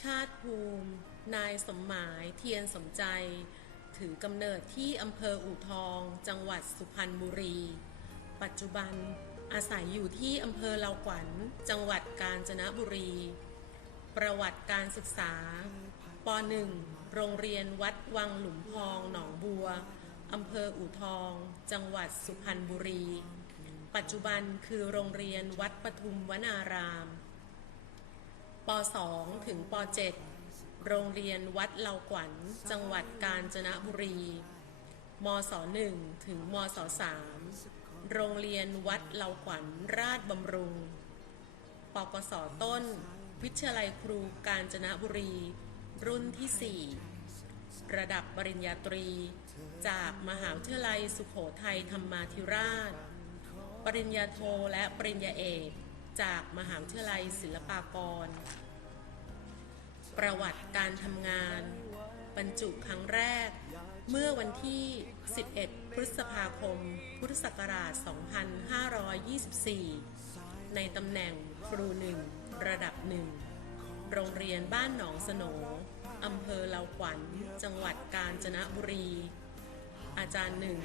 ชาติภูมิ นายสมหมายเทียนสมใจ ถือกำเนิดที่อำเภออู่ทอง จังหวัดสุพรรณบุรี ปัจจุบันอาศัยอยู่ที่อำเภอเลาขวัญ จังหวัดกาญจนบุรี ประวัติการศึกษาป .1 โรงเรียนวัดวังหลุมพองหนองบัวอำเภออู่ทอง จังหวัดสุพรรณบุรี ปัจจุบันคือโรงเรียนวัดปทุมวนาราม ป .2 ถึงป .7 โรงเรียนวัดเหลาขวัญ จังหวัดกาญจนบุรี มศ 1 ถึงมศ 3 โรงเรียนวัดเหลาขวัญราชบำรุง ปกสต้น วิทยาลัยครูกาญจนบุรี รุ่นที่ 4 ระดับปริญญาตรี จากมหาวิทยาลัยสุโขทัยธรรมาธิราช ปริญญาโทและปริญญาเอกจากมหาวิทยาลัยศิลปากร ประวัติการทำงาน บรรจุครั้งแรก เมื่อวันที่ 11 พฤษภาคม พุทธศักราช 2524 ในตำแหน่งครูหนึ่งระดับหนึ่งโรงเรียนบ้านหนองสโหนอำเภอเลาขวัญ จังหวัดกาญจนบุรี อาจารย์หนึ่ง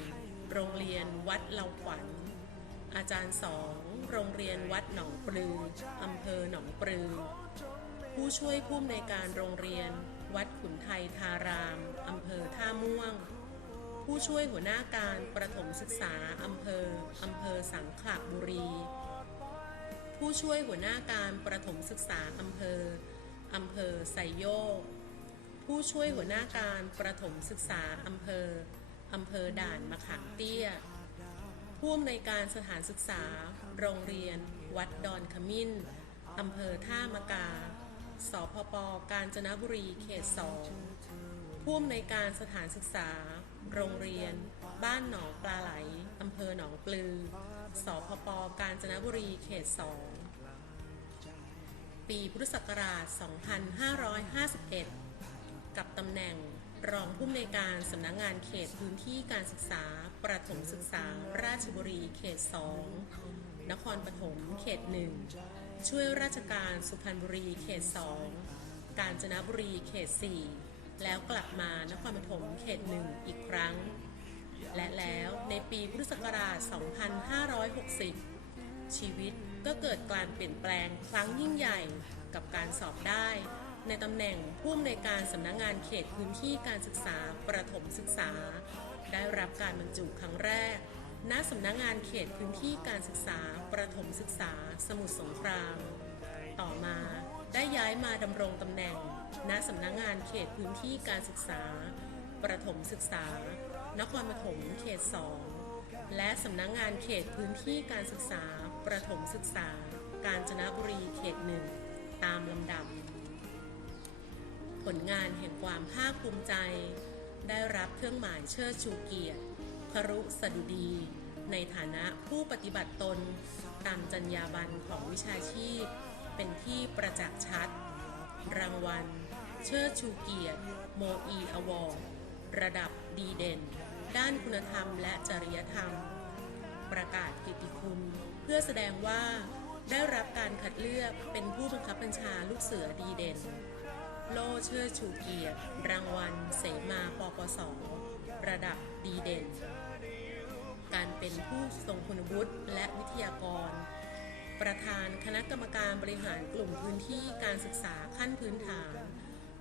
โรงเรียนวัดเลาขวัญ อาจารย์สองโรงเรียนวัดหนองปลืออำเภอหนองปลือ ผู้ช่วยผู้อำนวยการโรงเรียน วัดขุนไทยทารามอำเภอท่าม่วง ผู้ช่วยหัวหน้าการประถมศึกษาอำเภออำเภอสังขละบุรี ผู้ช่วยหัวหน้าการประถมศึกษาอำเภออำเภอไซโยกผู้ช่วยหัวหน้าการประถมศึกษาอำเภออำเภอด่านมะขามเตี้ยผู้อำนวยการสถานศึกษา โรงเรียน วัดดอนขมิ้น อำเภอท่ามะกา สพป กาญจนบุรีเขตสองผู้อำนวยการสถานศึกษา โรงเรียน บ้านหนองปลาไหลอำเภอหนองปลือ สพป กาญจนบุรีเขตสองปีพุทธศักราช 2551 กับตำแหน่งรองผู้อำนวยการสำนักงงานเขตพื้นที่การศึกษา ประถมศึกษา ราชบุรีเขต 2 นครปฐมเขต 1 ช่วยราชการสุพรรณบุรีเขต 2 กาญจนบุรีเขต 4 แล้วกลับมานครปฐมเขต 1 อีกครั้ง และแล้วในปีพุทธศักราช 2560 ชีวิตก็เกิดการเปลี่ยนแปลงครั้งยิ่งใหญ่กับการสอบได้ ในตำแหน่งผู้อำนวยการสำนักงงานเขตพื้นที่การศึกษาประถมศึกษา ได้รับการบรรจุครั้งแรก ณสำนักงงานเขตพื้นที่การศึกษา ประถมศึกษา สมุทรสงคราม ต่อมาได้ย้ายมาดำรงตำแหน่ง ณสำนักงงานเขตพื้นที่การศึกษา ประถมศึกษา นครปฐมเขต 2 และสำนักงงานเขตพื้นที่การศึกษา ประถมศึกษา กาญจนบุรีเขตหนึ่งตามลำดับ ผลงานแห่งความภาคภูมิใจ ได้รับเครื่องหมายเชิดชูเกียรติ ครุสดุดี ในฐานะผู้ปฏิบัติตนตามจรรยาบรรณของวิชาชีพ เป็นที่ประจักษ์ชัด รางวัล เชิดชูเกียรติ โมอีอวอร์ดระดับดีเด่น ด้านคุณธรรมและจริยธรรม ประกาศกิตติคุณเพื่อแสดงว่าได้รับการคัดเลือกเป็นผู้บังคับบัญชาลูกเสือดีเด่น โล่เชิดชูเกียรติ รางวัล เสมาปปสระดับดีเด่น การเป็นผู้ทรงคุณวุฒิและวิทยากร ประธานคณะกรรมการบริหารกลุ่มพื้นที่การศึกษาขั้นพื้นฐาน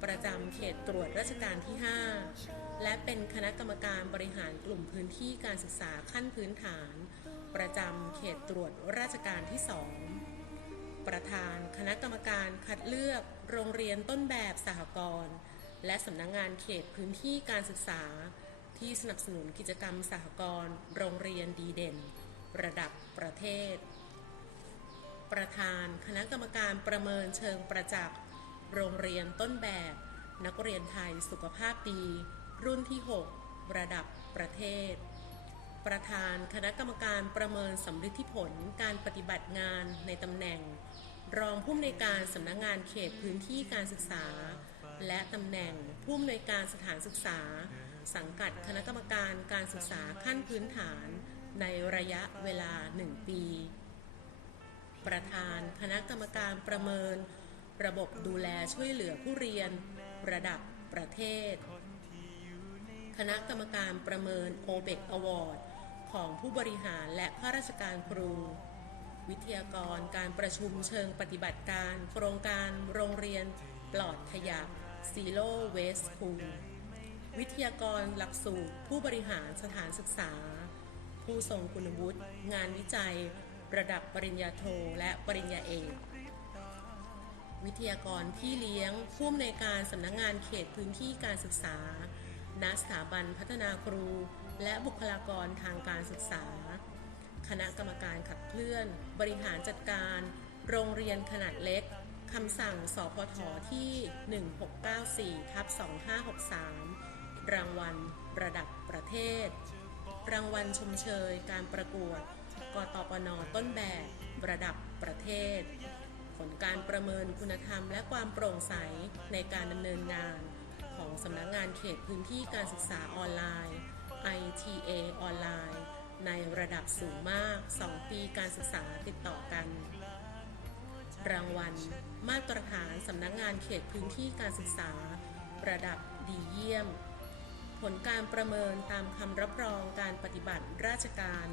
ประจำเขตตรวจราชการที่ 5 และเป็นคณะกรรมการบริหารกลุ่มพื้นที่การศึกษาขั้นพื้นฐาน ประจำเขตตรวจราชการที่ 2 ประธานคณะกรรมการคัดเลือกโรงเรียนต้นแบบสหกรณ์และสำนักงงานเขตพื้นที่การศึกษา ที่สนับสนุนกิจกรรมสหกรณ์โรงเรียนดีเด่น ระดับประเทศ ประธานคณะกรรมการประเมินเชิงประจักษ์ โรงเรียนต้นแบบ นักเรียนไทยสุขภาพดี รุ่นที่ 6 ระดับประเทศ ประธานคณะกรรมการประเมินสำฤทธิผลการปฏิบัติงานในตำแหน่ง รองผู้อำนวยการสำนักงงานเขตพื้นที่การศึกษา และตำแหน่งผู้อำนวยการสถานศึกษา สังกัดคณะกรรมการการศึกษาขั้นพื้นฐานในระยะเวลา 1 ปี ประธานคณะกรรมการประเมิน ระบบดูแลช่วยเหลือผู้เรียน ระดับประเทศ คณะกรรมการประเมิน o b e c Award ของผู้บริหารและข้าราชการครู วิทยากรการประชุมเชิงปฏิบัติการ โครงการโรงเรียนปลอดขยะ Zero Waste School วิทยากรหลักสูตร ผู้บริหารสถานศึกษา ผู้ทรงคุณวุฒิ งานวิจัย ระดับปริญญาโทและปริญญาเอกวิทยากรพี่เลี้ยง ผู้อำนวยการสำนักงงานเขตพื้นที่การศึกษา ณ สถาบันพัฒนาครู และบุคลากรทางการศึกษา คณะกรรมการขับเคลื่อน บริหารจัดการ โรงเรียนขนาดเล็ก คำสั่ง สพทที่ 1694ทับ2563 รางวัล ระดับประเทศ รางวัลชมเชยการประกวด กตปนต้นแบบ ระดับประเทศ ผลการประเมินคุณธรรมและความโปร่งใสในการดำเนินงาน ของสำนักงงานเขตพื้นที่การศึกษาออนไลน์ ITA ออนไลน์ ในระดับสูงมาก 2 ปีการศึกษาติดต่อกัน รางวัล มาตรฐานสำนักงงานเขตพื้นที่การศึกษา ระดับดีเยี่ยม ผลการประเมินตามคำรับรองการปฏิบัติราชการ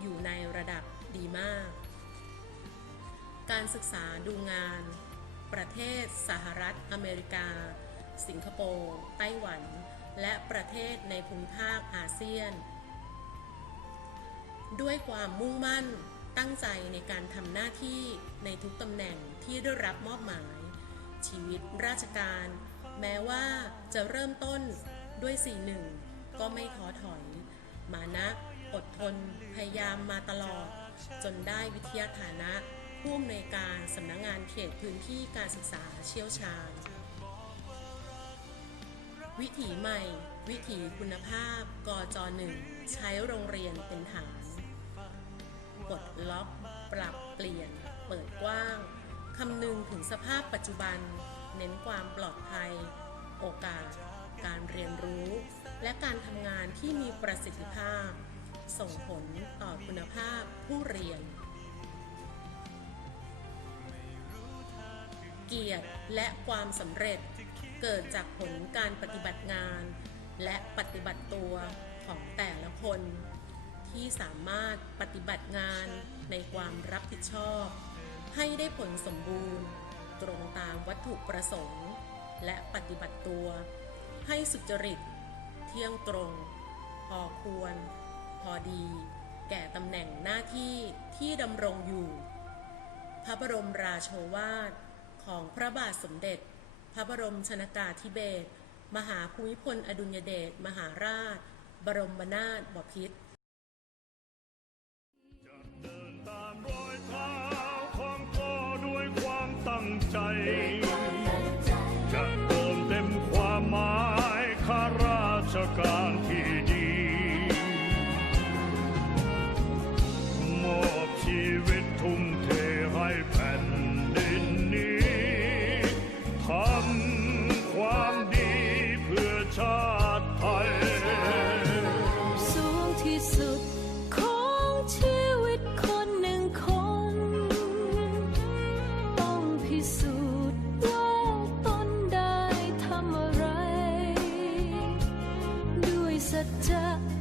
อยู่ในระดับดีมาก การศึกษาดูงาน ประเทศสหรัฐอเมริกา สิงคโปร์ ไต้หวัน และประเทศในภูมิภาคอาเซียน ด้วยความมุ่งมั่นตั้งใจในการทำหน้าที่ในทุกตำแหน่งที่ได้รับมอบหมาย ชีวิตราชการ แม้ว่าจะเริ่มต้น ด้วยสี่หนึ่งก็ไม่ท้อถอย มานะอดทน พยายามมาตลอด จนได้วิทยาฐานะผู้อำนวยการสำนักงงานเขตพื้นที่การศึกษาเชี่ยวชาญ วิถีใหม่ วิถีคุณภาพกจหนึ่งใช้โรงเรียนเป็นฐานปลดล็อกปรับเปลี่ยน เปิดกว้างคำนึงถึงสภาพปัจจุบัน เน้นความปลอดภัย โอกาส การเรียนรู้ และการทำงานที่มีประสิทธิภาพ ส่งผลต่อคุณภาพผู้เรียน เกียรติและความสำเร็จเกิดจากผลการปฏิบัติงาน และปฏิบัติตัวของแต่ละคน ที่สามารถปฏิบัติงานในความรับผิดชอบ ให้ได้ผลสมบูรณ์ ตรงตามวัตถุประสงค์ และปฏิบัติตัว ให้สุจริต เที่ยงตรง พอควร พอดี แก่ตำแหน่งหน้าที่ที่ดำรงอยู่ พระบรมราโชวาท ของพระบาทสมเด็จ พระบรมชนากาธิเบศรมหาภูมิพลอดุลยเดชมหาราช บรมนาถบพิตร ร ด้